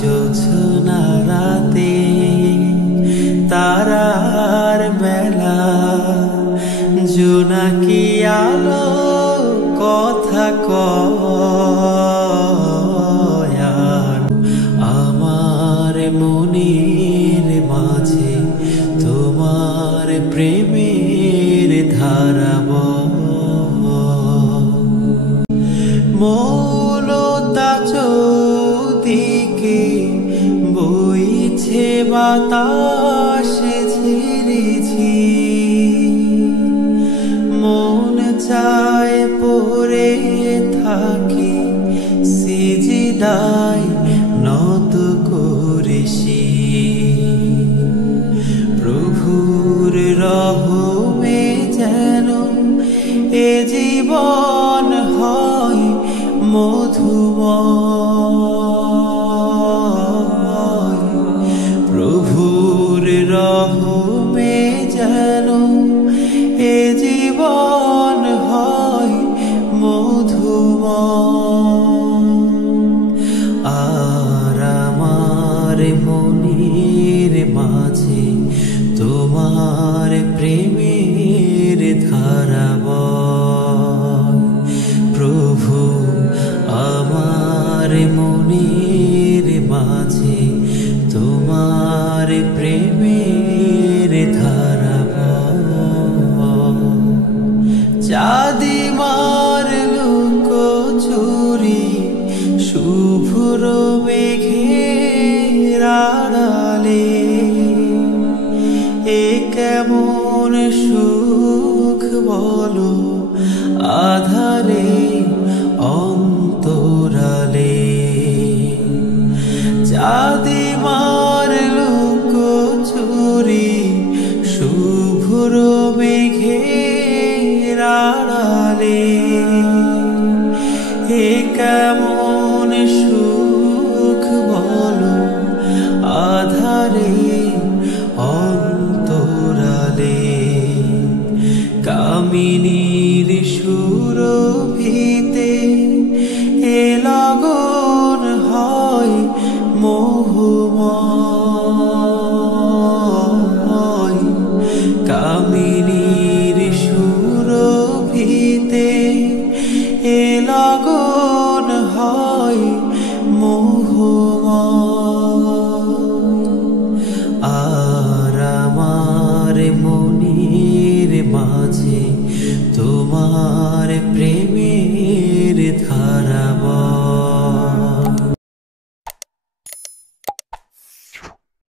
জোছনা রাতে তারার মেলা, জোনাকি আলো কথা কয় আমার মনের মাঝে তোমার প্রেমের ধারা মৌলতা চৌদিকে বইছে বাতাসে ঝিরিঝি, মন চায় পড়ে থাকি সিজদায় নত করেছি। প্রভুর রহমে যেন এ জীবন হয় মধুময়, প্রভুর রহমে যেন এ জীবন হয় মধুময়। আর আমার মনের মাঝে তোমার প্রেমের ধারা প্রভু, আমার মনের মাঝে তোমার প্রেমের ধারা চাঁদিমার লুকোচুরি শুভ্র মেঘের আড়ালে, এ কেমন সুখ বলো আধারে অন্তরালে। চাঁদিমার লুকোচুরি শুভ্র মেঘের আড়ালে, এ কেমন সুখ বলো আধারে অন্তরালে। কামিনীর সুরভিতে এ লগন হয় মোহময়, কামিনীর সুরভিতে এ লগন হয় মোহময়। আর আমার মনের মাঝে তোমার প্রেম